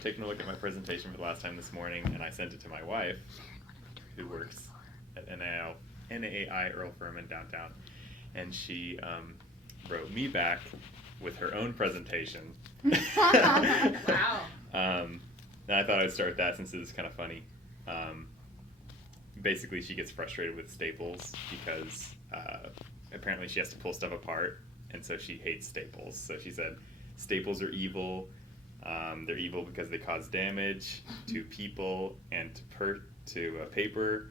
taking a look at my presentation for the last time this morning, and I sent it to my wife, who works at NAI Earl Firm in downtown, and she wrote me back with her own presentation. Wow. And I thought I'd start with that since it is kind of funny. Basically, she gets frustrated with staples because apparently she has to pull stuff apart, and so she hates staples. So she said, staples are evil. They're evil because they cause damage to people and to paper.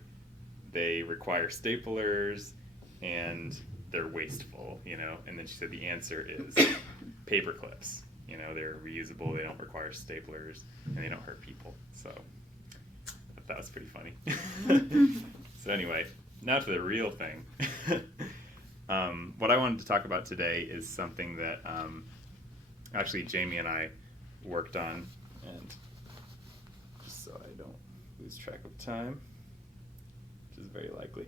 They require staplers, and they're wasteful, And then she said the answer is paper clips. They're reusable, they don't require staplers, and they don't hurt people. So I thought that was pretty funny. So anyway, now to the real thing. What I wanted to talk about today is something that actually Jamie and I worked on, and just so I don't lose track of time, which is very likely,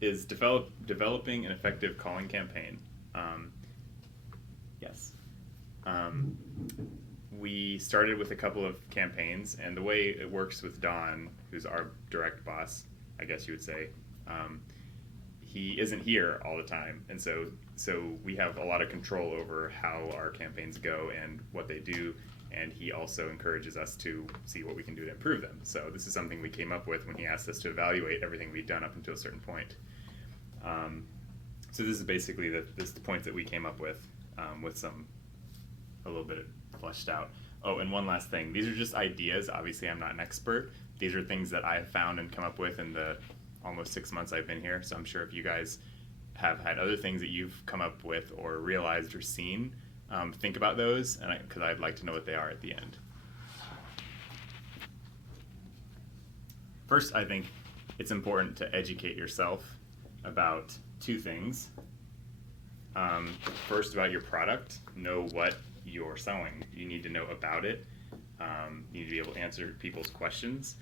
is developing an effective calling campaign. Yes. We started with a couple of campaigns, and the way it works with Don, who's our direct boss, I guess you would say, he isn't here all the time, and so we have a lot of control over how our campaigns go and what they do, and he also encourages us to see what we can do to improve them. So this is something we came up with when he asked us to evaluate everything we'd done up until a certain point. So this is basically the points that we came up with a little bit fleshed out. Oh, and one last thing. These are just ideas. Obviously, I'm not an expert. These are things that I have found and come up with in the almost 6 months I've been here. So I'm sure if you guys have had other things that you've come up with or realized or seen, think about those, because I'd like to know what they are at the end. First, I think it's important to educate yourself about two things. First, about your product. Know what you're selling. You need to know about it. You need to be able to answer people's questions.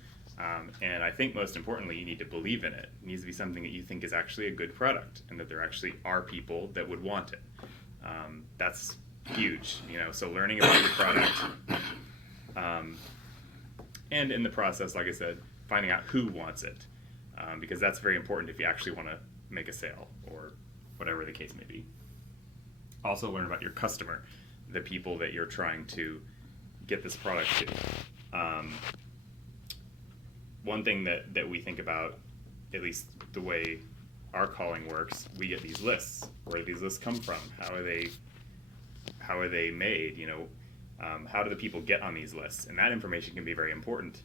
And I think most importantly, you need to believe in it. It needs to be something that you think is actually a good product and that there actually are people that would want it. That's huge, so learning about your product. And in the process, like I said, finding out who wants it. Because that's very important if you actually want to make a sale or whatever the case may be. Also learn about your customer, the people that you're trying to get this product to. One thing that we think about, at least the way our calling works, we get these lists. Where do these lists come from? How are they made? How do the people get on these lists? And that information can be very important.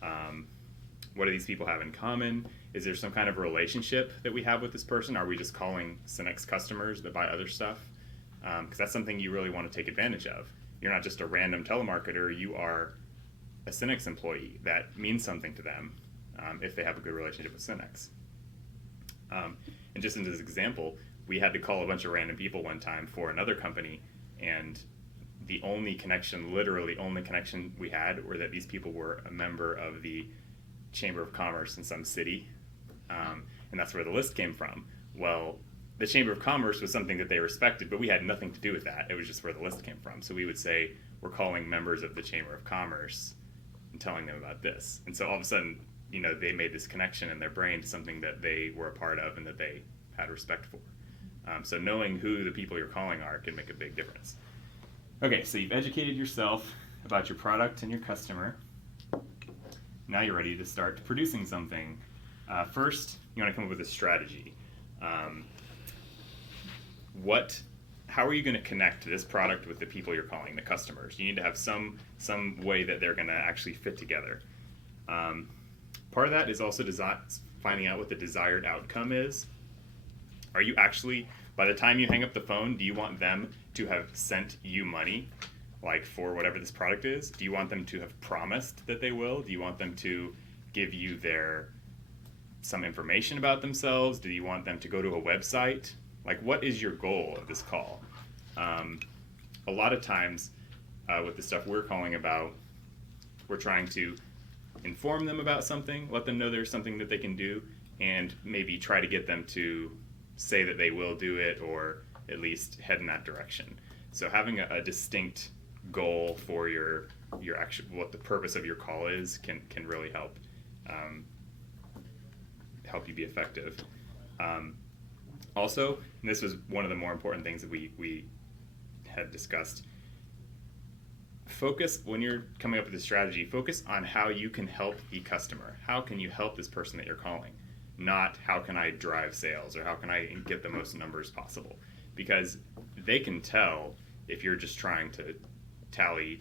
What do these people have in common? Is there some kind of relationship that we have with this person? Are we just calling Synex customers that buy other stuff? Because that's something you really want to take advantage of. You're not just a random telemarketer, you are a Synex employee. That means something to them if they have a good relationship with Synex. And just in this example, we had to call a bunch of random people one time for another company, and the only connection, literally only connection we had, were that these people were a member of the Chamber of Commerce in some city, and that's where the list came from. Well, the Chamber of Commerce was something that they respected, but we had nothing to do with that. It was just where the list came from. So we would say, we're calling members of the Chamber of Commerce and telling them about this. And so all of a sudden, they made this connection in their brain to something that they were a part of and that they had respect for. So knowing who the people you're calling are can make a big difference. Okay, so you've educated yourself about your product and your customer. Now you're ready to start producing something. First, you want to come up with a strategy. How are you going to connect this product with the people you're calling, the customers? You need to have some way that they're going to actually fit together. Part of that is also finding out what the desired outcome is. Are you actually, by the time you hang up the phone, do you want them to have sent you money, like for whatever this product is? Do you want them to have promised that they will? Do you want them to give you some information about themselves? Do you want them to go to a website? Like, what is your goal of this call? A lot of times with the stuff we're calling about, we're trying to inform them about something, let them know there's something that they can do, and maybe try to get them to say that they will do it or at least head in that direction. So having a distinct goal for your actual, what the purpose of your call is, can really help you be effective. Also, and this was one of the more important things that we had discussed, focus, when you're coming up with a strategy, focus on how you can help the customer. How can you help this person that you're calling? Not how can I drive sales or how can I get the most numbers possible. Because they can tell if you're just trying to tally,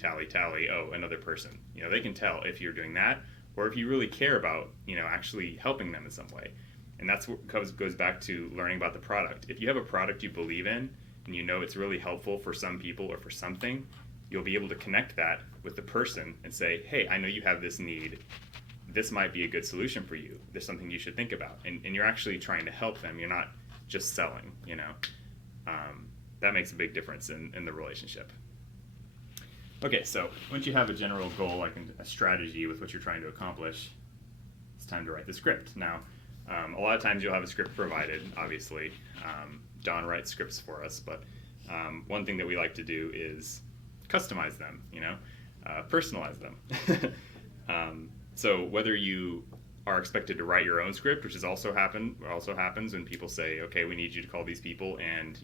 oh, another person. They can tell if you're doing that or if you really care about, actually helping them in some way. And that's what goes back to learning about the product. If you have a product you believe in and it's really helpful for some people or for something, you'll be able to connect that with the person and say, hey, I know you have this need. This might be a good solution for you. There's something you should think about. And you're actually trying to help them. You're not just selling, That makes a big difference in the relationship. Okay, so once you have a general goal, like a strategy with what you're trying to accomplish, it's time to write the script. Now, a lot of times you'll have a script provided, obviously. Don writes scripts for us, but one thing that we like to do is customize them, personalize them. So whether you are expected to write your own script, which also happens when people say, okay, we need you to call these people and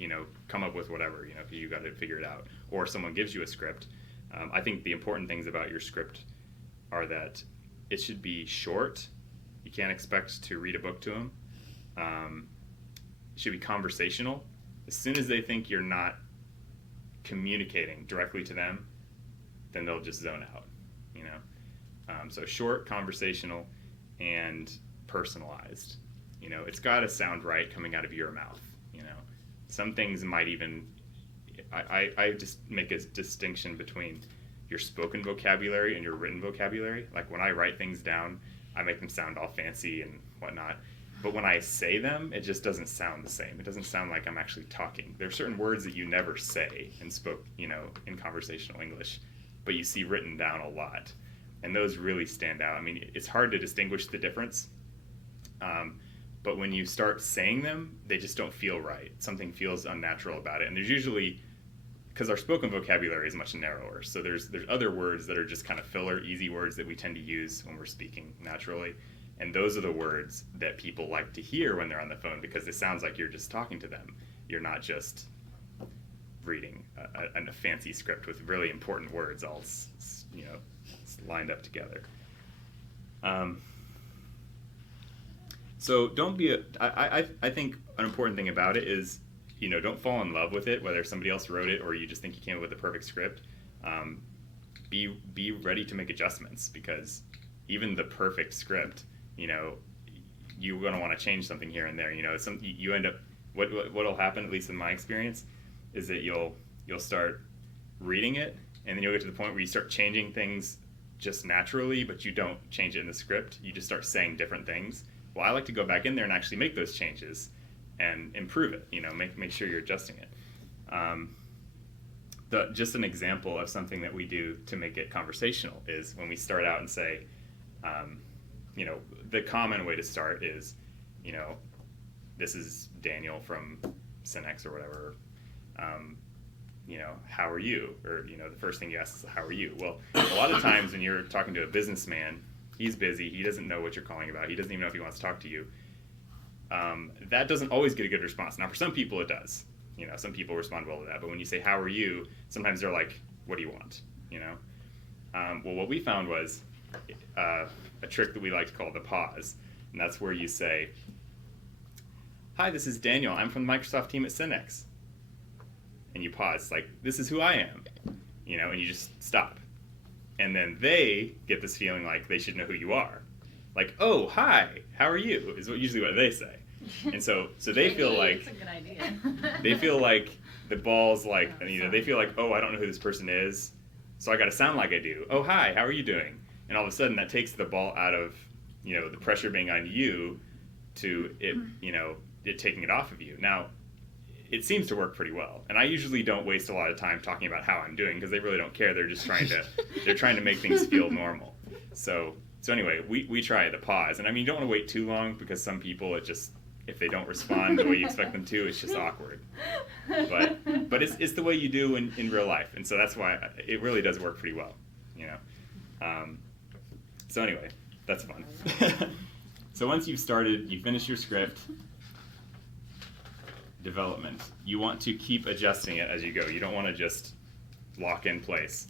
come up with whatever, because you got to figure it out, or someone gives you a script. I think the important things about your script are that it should be short. You can't expect to read a book to them. It should be conversational. As soon as they think you're not communicating directly to them, then they'll just zone out, so short, conversational, and personalized. It's got to sound right coming out of your mouth. Some things might even, I just make a distinction between your spoken vocabulary and your written vocabulary. Like when I write things down, I make them sound all fancy and whatnot. But when I say them, it just doesn't sound the same. It doesn't sound like I'm actually talking. There are certain words that you never say in conversational English, but you see written down a lot. And those really stand out. I mean, it's hard to distinguish the difference. But when you start saying them, they just don't feel right. Something feels unnatural about it. And there's usually, because our spoken vocabulary is much narrower, so there's other words that are just kind of filler, easy words that we tend to use when we're speaking naturally. And those are the words that people like to hear when they're on the phone, because it sounds like you're just talking to them. You're not just reading a fancy script with really important words all lined up together. So don't be I think an important thing about it is, don't fall in love with it, whether somebody else wrote it or you just think you came up with the perfect script. Be ready to make adjustments, because even the perfect script, you're going to want to change something here and there. You end up, what'll happen, at least in my experience, is that you'll start reading it, and then you'll get to the point where you start changing things just naturally, but you don't change it in the script. You just start saying different things. Well, I like to go back in there and actually make those changes and improve it. Make sure you're adjusting it. Just an example of something that we do to make it conversational is when we start out and say, the common way to start is, this is Daniel from Cinex or whatever. How are you? Or, the first thing you ask is, how are you? Well, a lot of times when you're talking to a businessman, he's busy. He doesn't know what you're calling about. He doesn't even know if he wants to talk to you. That doesn't always get a good response. Now, for some people, it does. Some people respond well to that. But when you say, how are you? Sometimes they're like, what do you want? Well, what we found was a trick that we like to call the pause. And that's where you say, hi, this is Daniel. I'm from the Microsoft team at Cinex. And you pause, like, this is who I am. And you just stop. And then they get this feeling like they should know who you are. Like, oh, hi, how are you? Is usually what they say. And so they feel like, that's a good idea. they feel like the ball's like, they feel like, oh, I don't know who this person is, so I got to sound like I do. Oh, hi, how are you doing? And all of a sudden that takes the ball out of, the pressure being on you to it, it taking it off of you. Now, it seems to work pretty well. And I usually don't waste a lot of time talking about how I'm doing, because they really don't care. They're just trying to make things feel normal. So anyway, we try the pause. And I mean, you don't want to wait too long, because some people, if they don't respond the way you expect them to, it's just awkward. But it's the way you do in real life, and so that's why it really does work pretty well, you know. So anyway, that's fun. So once you've started, you finish your script development. You want to keep adjusting it as you go. You don't want to just lock in place.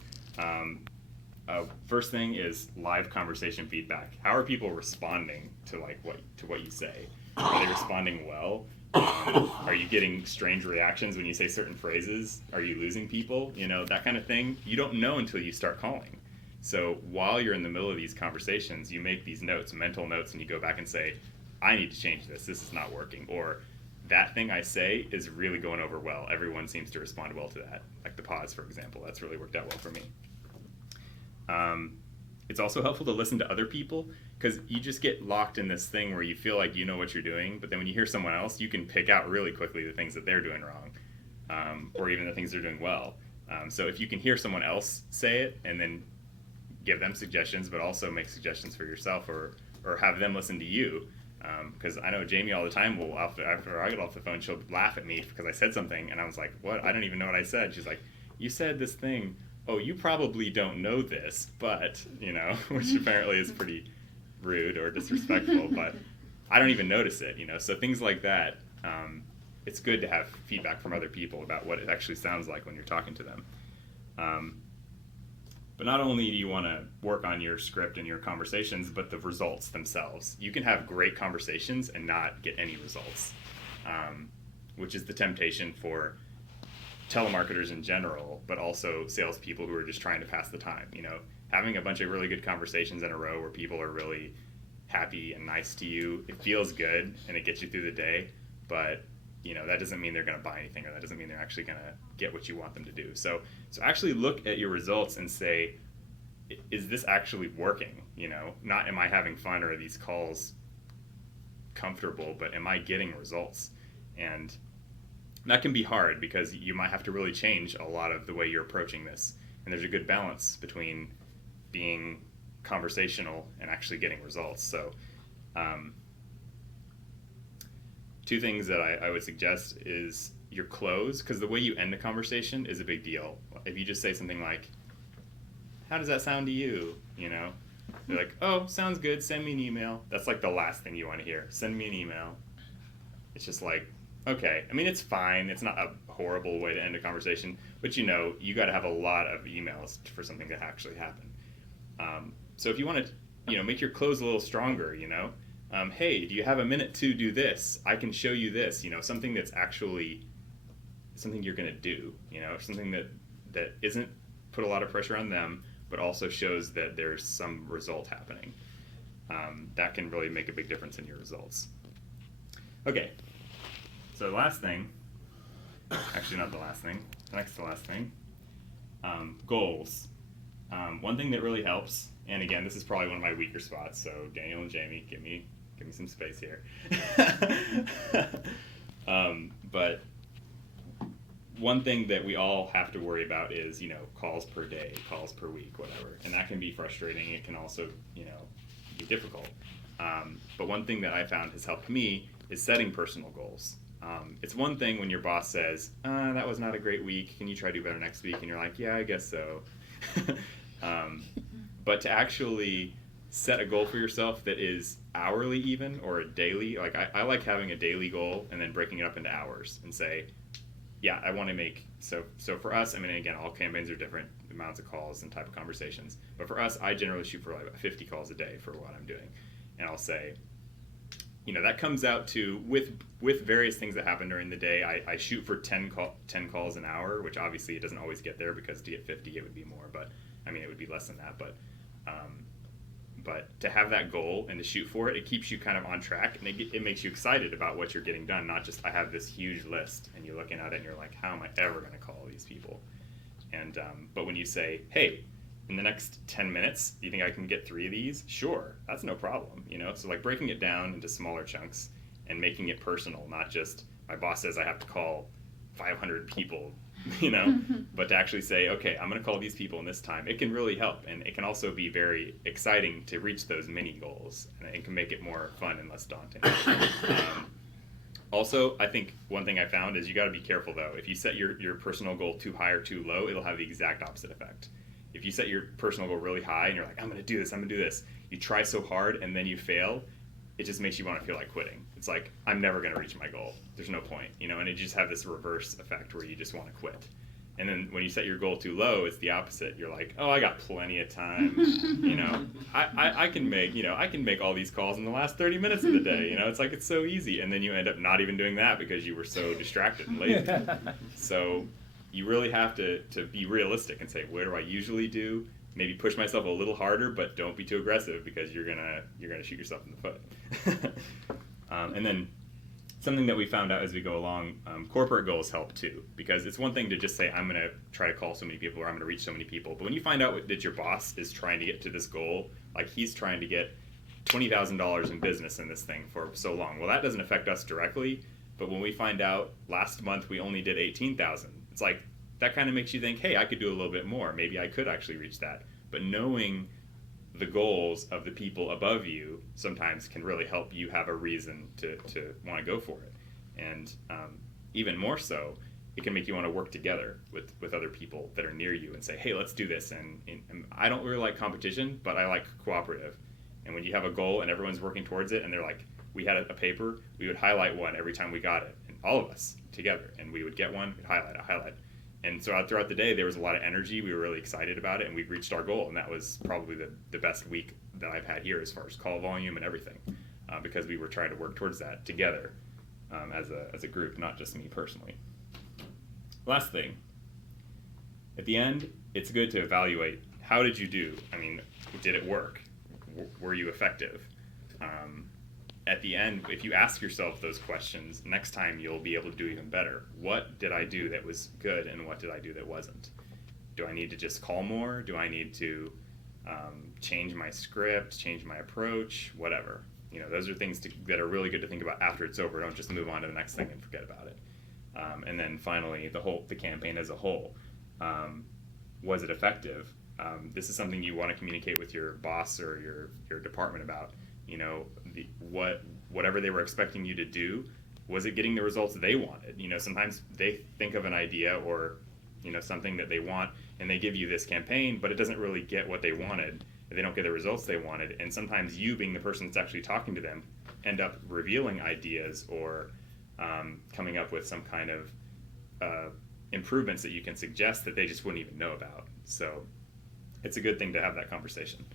First thing is live conversation feedback. How are people responding to what you say? Are they responding well? Are you getting strange reactions when you say certain phrases? Are you losing people? You know, that kind of thing. You don't know until you start calling. So while you're in the middle of these conversations, you make these notes, mental notes, and you go back and say, I need to change this. This is not working. Or that thing I say is really going over well. Everyone seems to respond well to that. Like the pause, for example. That's really worked out well for me. It's also helpful to listen to other people, because you just get locked in this thing where you feel like you know what you're doing, but then when you hear someone else, you can pick out really quickly the things that they're doing wrong, or even the things they're doing well. So if you can hear someone else say it and then give them suggestions, but also make suggestions for yourself, or have them listen to you. Because I know Jamie all the time will, after I get off the phone, she'll laugh at me because I said something, and I was like, what? I don't even know what I said. She's like, you said this thing. Oh, you probably don't know this, but, you know, which apparently is pretty rude or disrespectful, but I don't even notice it, you know. So things like that, it's good to have feedback from other people about what it actually sounds like when you're talking to them. But not only do you want to work on your script and your conversations, but the results themselves. You can have great conversations and not get any results, which is the temptation for telemarketers in general, but also salespeople who are just trying to pass the time. You know, having a bunch of really good conversations in a row where people are really happy and nice to you, it feels good and it gets you through the day, but you know, that doesn't mean they're going to buy anything, or that doesn't mean they're actually going to get what you want them to do. So actually look at your results and say, is this actually working? You know, not am I having fun or are these calls comfortable, but am I getting results? And that can be hard because you might have to really change a lot of the way you're approaching this. And there's a good balance between being conversational and actually getting results. So two things that I would suggest is your close, because the way you end a conversation is a big deal. If you just say something like, how does that sound to you? You know, they're like, oh, sounds good, send me an email. That's like the last thing you want to hear. Send me an email. It's just like, okay. I mean, it's fine. It's not a horrible way to end a conversation, but you know, you got to have a lot of emails for something to actually happen. So if you want to, you know, make your close a little stronger, you know, hey, do you have a minute to do this? I can show you this, you know, something that's actually something you're going to do, you know, something that isn't put a lot of pressure on them, but also shows that there's some result happening. That can really make a big difference in your results. Okay, so the last thing, actually not the last thing, the next to last thing, goals. One thing that really helps, and again, this is probably one of my weaker spots, so Daniel and Jamie, give me some space here. But one thing that we all have to worry about is, you know, calls per day, calls per week, whatever. And that can be frustrating. It can also, you know, be difficult. But one thing that I found has helped me is setting personal goals. It's one thing when your boss says, that was not a great week, can you try to do better next week? And you're like, yeah, I guess so. But to actually set a goal for yourself that is hourly even, or a daily, like I like having a daily goal and then breaking it up into hours and say, yeah, I want to make, so for us, I mean, again, all campaigns are different amounts of calls and type of conversations, but for us, I generally shoot for like 50 calls a day for what I'm doing. And I'll say, you know, that comes out to, with various things that happen during the day, I shoot for 10 calls an hour, which obviously it doesn't always get there, because to get 50 it would be more, but I mean, it would be less than that, but to have that goal and to shoot for it, it keeps you kind of on track, and it makes you excited about what you're getting done, not just I have this huge list and you're looking at it and you're like, how am I ever going to call these people? And but when you say, hey, in the next 10 minutes, do you think I can get 3 of these? Sure, that's no problem, you know? So like breaking it down into smaller chunks and making it personal, not just my boss says I have to call 500 people, you know, but to actually say, okay, I'm going to call these people in this time, it can really help. And it can also be very exciting to reach those mini goals, and it can make it more fun and less daunting. Also, I think one thing I found is you got to be careful though. If you set your personal goal too high or too low, it'll have the exact opposite effect. If you set your personal goal really high and you're like, I'm going to do this, I'm going to do this, you try so hard and then you fail, it just makes you want to feel like quitting. It's like, I'm never going to reach my goal. There's no point, you know, and it just have this reverse effect where you just want to quit. And then when you set your goal too low, it's the opposite. You're like, oh, I got plenty of time. You know, I can make all these calls in the last 30 minutes of the day. You know, it's like, it's so easy. And then you end up not even doing that because you were so distracted and lazy. So you really have to be realistic and say, what do I usually do? Maybe push myself a little harder, but don't be too aggressive because you're gonna shoot yourself in the foot. And then something that we found out as we go along, corporate goals help too, because it's one thing to just say, I'm going to try to call so many people or I'm going to reach so many people. But when you find out that your boss is trying to get to this goal, like he's trying to get $20,000 in business in this thing for so long, well, that doesn't affect us directly. But when we find out last month we only did 18,000, it's like that kind of makes you think, hey, I could do a little bit more. Maybe I could actually reach that. But knowing the goals of the people above you sometimes can really help you have a reason to want to go for it. And even more so, it can make you want to work together with other people that are near you and say, hey, let's do this. And I don't really like competition, but I like cooperative. And when you have a goal and everyone's working towards it and they're like, we had a paper, we would highlight one every time we got it, and all of us together, and we would get one, we'd highlight. And so throughout the day, there was a lot of energy. We were really excited about it, and we reached our goal. And that was probably the best week that I've had here as far as call volume and everything, because we were trying to work towards that together as a group, not just me personally. Last thing, at the end, it's good to evaluate, how did you do? I mean, did it work? Were you effective? At the end, if you ask yourself those questions, next time you'll be able to do even better. What did I do that was good, and what did I do that wasn't? Do I need to just call more? Do I need to change my script, change my approach, whatever? You know, those are things that are really good to think about after it's over. Don't just move on to the next thing and forget about it. And then finally, the campaign as a whole. Was it effective? This is something you want to communicate with your boss or your department about. You know, whatever they were expecting you to do, was it getting the results they wanted? You know, sometimes they think of an idea or, you know, something that they want, and they give you this campaign, but it doesn't really get what they wanted. They don't get the results they wanted, and sometimes you, being the person that's actually talking to them, end up revealing ideas or coming up with some kind of improvements that you can suggest that they just wouldn't even know about. So it's a good thing to have that conversation.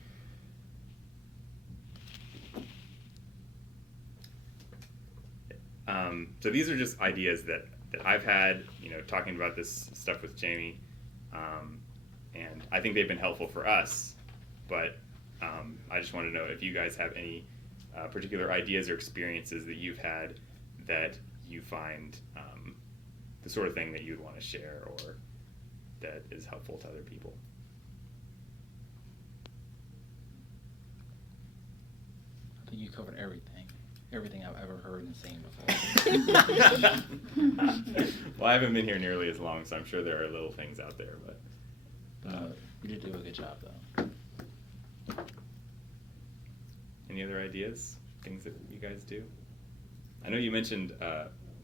So these are just ideas that I've had, you know, talking about this stuff with Jamie, and I think they've been helpful for us, but I just want to know if you guys have any particular ideas or experiences that you've had that you find the sort of thing that you'd want to share or that is helpful to other people. I think you covered everything I've ever heard and seen before. Well, I haven't been here nearly as long, so I'm sure there are little things out there, but You did do a good job, though. Any other ideas, things that you guys do? I know you mentioned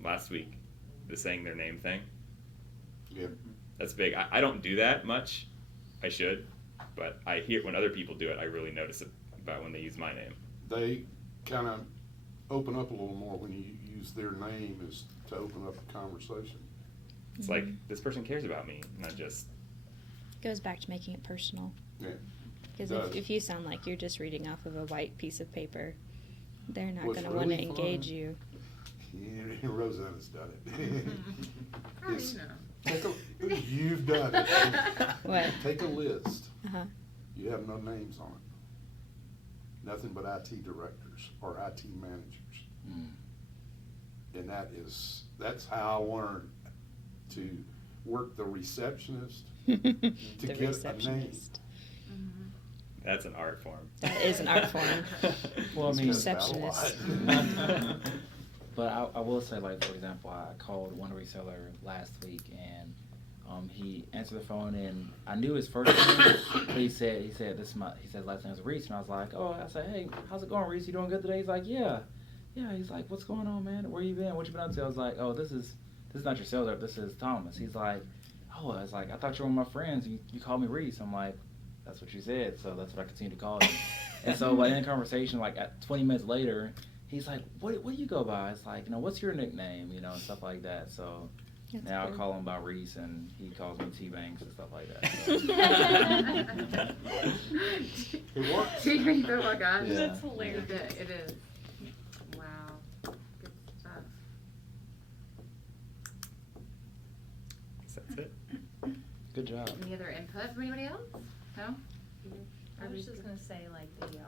last week the saying their name thing. Yeah. That's big. I don't do that much. I should, but I hear when other people do it, I really notice it about when they use my name. They kind of open up a little more when you use their name as to open up the conversation. It's like, this person cares about me, not just... Goes back to making it personal. Yeah. Because if you sound like you're just reading off of a white piece of paper, they're not What's going to want to really engage fun- you. Yeah, Rosanna's done it. How do It's- you know? You've done it. What? Take a list. Uh-huh. You have no names on it. Nothing but IT directors or IT managers. And that's how I learned to work the receptionist to The get a name. receptionist. That's an art form. That is an art form. Well, I mean, Receptionist. But I will say, like, for example, I called one reseller last week, and he answered the phone, and I knew his first name. But he said his last name was Reese, and I was like, oh, I said, hey, how's it going, Reese? You doing good today? He's like, yeah. yeah, he's like, what's going on, man? Where you been? What you been up to? I was like, oh, this is not your sales rep. This is Thomas. He's like, oh, I was like, I thought you were one of my friends. You called me Reese. I'm like, that's what you said. So that's what I continue to call you. And so like in the conversation, like at 20 minutes later, he's like, what do you go by? It's like, what's your nickname? And stuff like that. So That's now good. I call him by Reese, and he calls me T-Banks and stuff like that. It works. Oh my gosh. Yeah. That's hilarious. It is. Wow. Good stuff. So that's it. Good job. Any other input from anybody else? No? I was just gonna say, like, the,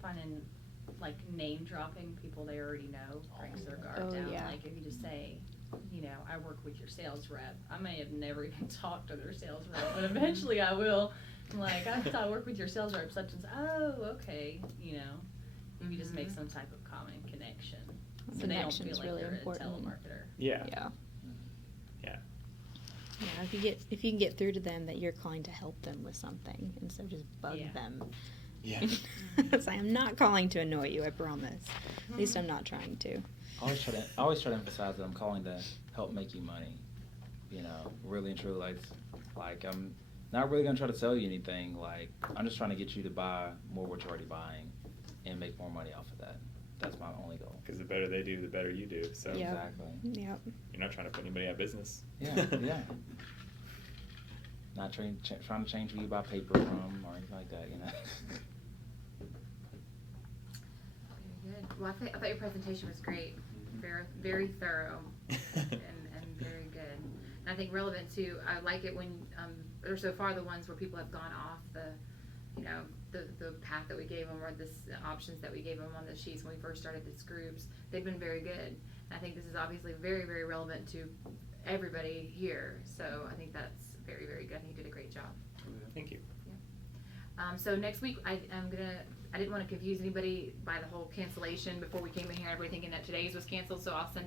finding, like, name dropping people they already know breaks their guard Oh, down. yeah. Like, if you just say, I work with your sales rep, I may have never even talked to their sales rep, but eventually I will. I'm like, I work with your sales rep, such and such. Oh, okay, maybe just make some type of common connection. So they don't feel Connection's like really they're important. a telemarketer. Yeah. Yeah. Yeah. Yeah, if you can get through to them that you're calling to help them with something instead of just bug Yeah. them. Yeah. So I'm not calling to annoy you, I promise. At least I'm not trying to. I always try to emphasize that I'm calling to help make you money. Really and truly, like I'm not really gonna try to sell you anything. Like, I'm just trying to get you to buy more what you're already buying and make more money off of that. That's my only goal. Because the better they do, the better you do. So Yeah. Exactly. Yep. you're not trying to put anybody out of business. Yeah, yeah. Not trying to change who you buy paper from or anything like that. Very good. Well, I thought your presentation was great. Very, very thorough and very good. And I think relevant too. I like it when, or so far the ones where people have gone off the path that we gave them, or the options that we gave them on the sheets when we first started these groups. They've been very good. And I think this is obviously very, very relevant to everybody here. So I think that's very, very good. I think you did a great job. Thank you. So next week, I didn't want to confuse anybody by the whole cancellation before we came in here, everybody thinking that today's was canceled, so I'll send